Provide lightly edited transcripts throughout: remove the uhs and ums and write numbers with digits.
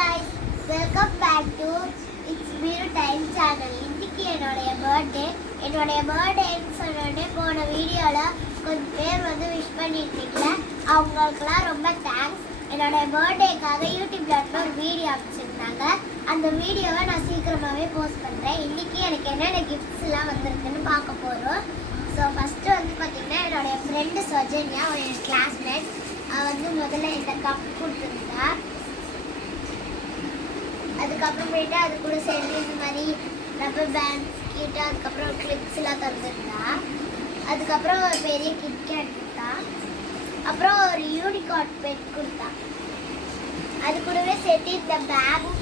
guys, welcome back to It's Miru Time channel. இன்னைக்கு என்னோட பர்த்டேன்னு சொன்னோடனே போன வீடியோவில் கொஞ்சம் பேர் வந்து விஷ் பண்ணியிருக்கீங்கள, அவங்களுக்குலாம் ரொம்ப தேங்க்ஸ். என்னோட பர்த்டேக்காக யூடியூப்ல ஒரு வீடியோ அமைச்சிருந்தாங்க. அந்த வீடியோவை நான் சீக்கிரமாகவே போஸ்ட் பண்ணுறேன். இன்றைக்கி எனக்கு என்னென்ன கிஃப்ட்ஸ்லாம் வந்திருக்குன்னு பார்க்க போகிறோம். ஸோ ஃபஸ்ட்டு வந்து பார்த்திங்கன்னா என்னுடைய ஃப்ரெண்டு சஜன்யா, என் கிளாஸ்மேட், வந்து முதல்ல இந்த கப் கொடுத்துருந்தா. அதுக்கப்புறமேட்டு அது கூட சேர்ந்து இந்த மாதிரி ரப்பர் பேண்ட்ஸ் கிட்ட, அதுக்கப்புறம் கிளிப்ஸ்லாம் தந்துருந்தா. அதுக்கப்புறம் ஒரு பெரிய கிட்கேட் கொடுத்தா. அப்புறம் ஒரு யூனிகார்ன் பெட் கொடுத்தா. அது கூடவே சேர்த்து இந்த பேகும்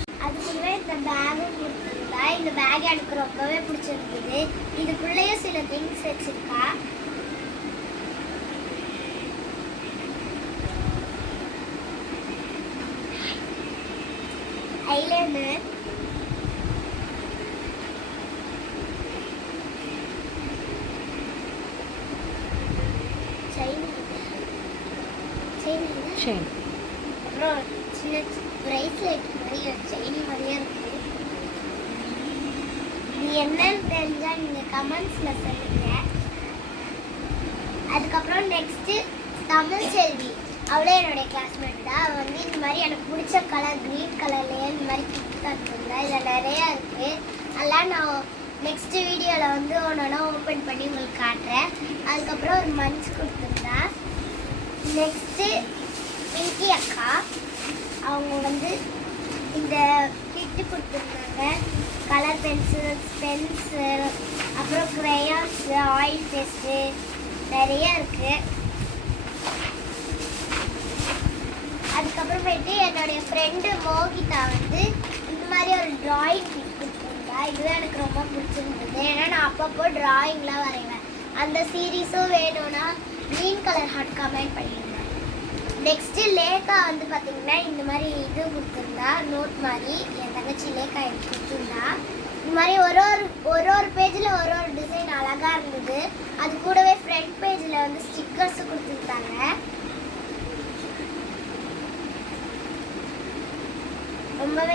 கொடுத்துருந்தா. இந்த பேக் எனக்கு ரொம்பவே பிடிச்சிருந்தது. இதுக்குள்ளேயும் சில திங்ஸ் வச்சுருக்கா. ஐலைனர், செயின், அப்புறம் சின்ன பிரைஸ்லெட் மாதிரி ஒரு செயின் மாதிரியே இருக்கு. இது என்னன்னு தெரிஞ்சா நீங்க கமெண்ட்ஸ்ல சொல்லுங்க. அதுக்கப்புறம் நெக்ஸ்ட் தமிழ் செல்வி, அவளே என்னுடைய கிளாஸ்மேட் தான். அவள் வந்து இந்த மாதிரி எனக்கு பிடிச்ச கலர் க்ரீன் கலர்லேயே இந்த மாதிரி கிஃப்ட் தந்துருந்தா. இதில் நிறையா இருக்குது. அதெல்லாம் நான் நெக்ஸ்ட் வீடியோவில் வந்து ஒன்றா ஓப்பன் பண்ணி உங்களுக்கு காட்டுறேன். அதுக்கப்புறம் ஒரு மன்ச் கொடுத்துருந்தா. நெக்ஸ்ட்டு பிங்கி அக்கா, அவங்க வந்து இந்த கிட்டு கொடுத்துருந்தாங்க. கலர் பென்சில்ஸ், பென்சில், அப்புறம் க்ரையான்ஸு, ஆயில் பேஸ்ட்டு நிறையா இருக்குது. அதுக்கப்புறமேட்டு என்னுடைய ஃப்ரெண்டு மோகிதா வந்து இந்த மாதிரி ஒரு ட்ராயிங் கிட் கொடுத்துருந்தா. இதுதான் எனக்கு ரொம்ப பிடிச்சிருந்தது. ஏன்னா நான் அப்பப்போ ட்ராயிங்லாம் வரைவேன். அந்த சீரீஸும் வேணும்னா க்ரீன் கலர் ஹார்ட் கமெண்ட் பண்ணியிருந்தேன். நெக்ஸ்ட்டு லேக்கா வந்து பார்த்திங்கன்னா இந்த மாதிரி இது கொடுத்துருந்தா, நோட் மாதிரி. என் தங்கச்சி லேக்கா எனக்கு கொடுத்துருந்தா. இந்த மாதிரி ஒரு பேஜில் ஒரு டிசைன் அழகாக இருந்தது. அது கூடவே ஃப்ரண்ட் பேஜில் வந்து ஸ்டிக்கர்ஸும் கொடுத்துருந்தாங்க. ரொம்பவே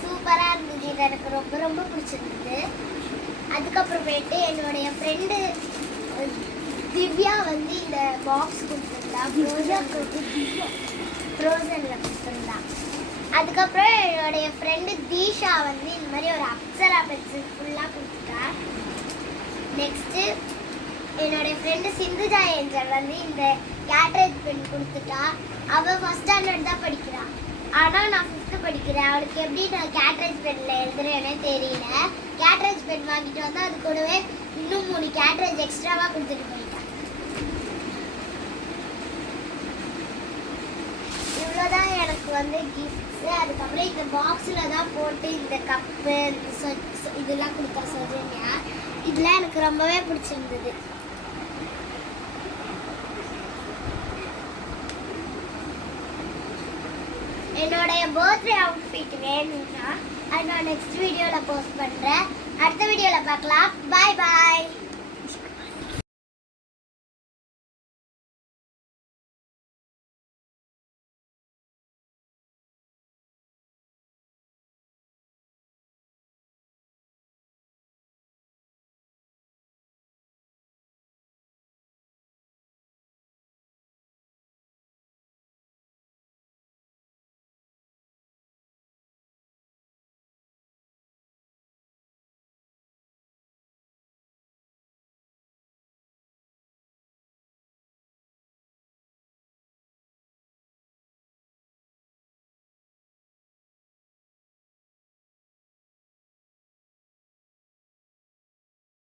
சூப்பராக இருந்தது. இது எனக்கு ரொம்ப ரொம்ப பிடிச்சிருந்தது. அதுக்கப்புறமேட்டு என்னுடைய ஃப்ரெண்டு திவ்யா வந்து இந்த பாக்ஸ் கொடுத்துருந்தா. ஃப்ரோசனில் கொடுத்துருந்தா. அதுக்கப்புறம் என்னுடைய ஃப்ரெண்டு தீஷா வந்து இந்த மாதிரி ஒரு அப்சரா பென்சில் ஃபுல்லாக கொடுத்துட்டா. நெக்ஸ்ட்டு என்னுடைய ஃப்ரெண்டு சிந்துஜா ஏஞ்சல் வந்து இந்த கேட்ரேஜ் பென் கொடுத்துட்டா. அவள் ஃபஸ்ட் ஸ்டாண்டர்ட் தான் படிக்கிறாள். ஆனால் நான் 5th படிக்கிறேன். அவளுக்கு எப்படி நான் கேட்ரேஜ் பெனில் எழுதுறேன்னே தெரியல. கேட்ரேஜ் பென் வாங்கிட்டு வந்து அது கூடவே இன்னும் 3 கேட்ரேஜ் எக்ஸ்ட்ராவாக கொடுத்துட்டு போயிட்டேன். இவ்வளோதான் எனக்கு வந்து கிஃப்ட்ஸு. அதுக்கப்புறம் இந்த பாக்ஸில் தான் போட்டு இந்த கப்பு இதெல்லாம் கொடுத்தா சொல்கிறீங்க. இதெல்லாம் எனக்கு ரொம்பவே பிடிச்சிருந்தது. என்னோடைய பர்த்டே அவுட்ஃபிட் வேணும்னா அது நான் நெக்ஸ்ட் வீடியோவில் போஸ்ட் பண்ணுறேன். அடுத்த வீடியோவில் பார்க்கலாம். பாய் பாய்.